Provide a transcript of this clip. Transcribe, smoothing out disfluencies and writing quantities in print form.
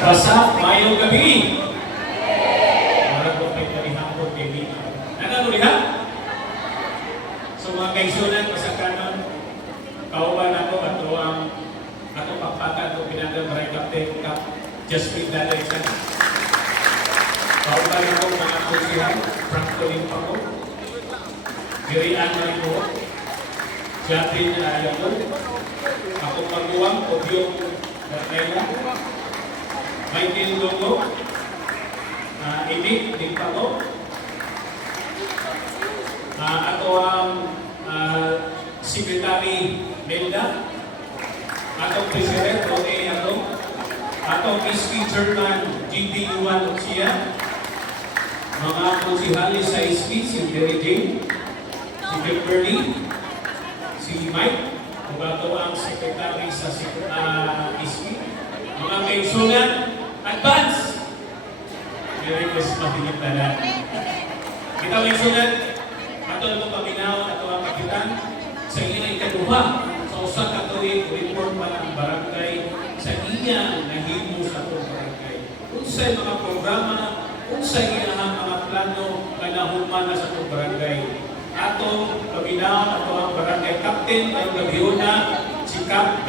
Basa, mayong gabi. Para ko kayo kalihang ko kayo. Nanganulihan? So mga kaisunan, masakanon, kauban ako ato ang ato pagpatan ko pinagam Maray Captain Cup Jasmine Dalayan. Kauban ako mga kusihan, Franklin Paco, Girian Marico, Jacqueline Ayago, ako Maguwang, Obyong Bertela, Michael Logo, Ibig Dingpago, ato ang Secretary Melda, atong President Rode Ato, atong SB Chairman GD Yuan Oxia, mga konsihali sa SB, si Mary Jane, si Kimberly, si Mike, kung ato ang Secretary sa SB, mga kaisunan, advance! Merry Christmas din yung tanan. Kita kaisunan, ato na itong paminaw, ato ang kapitan, sa inyong ikaduha, sa usa ka tuig, report pa ng barangay, sa inyang nahimo sa itong barangay. Kung sa mga programa, kung sa inyang mga plano, kanahuman na sa itong barangay. Ato, paminaw, ato ang barangay captain, ang gabiuna, si Cap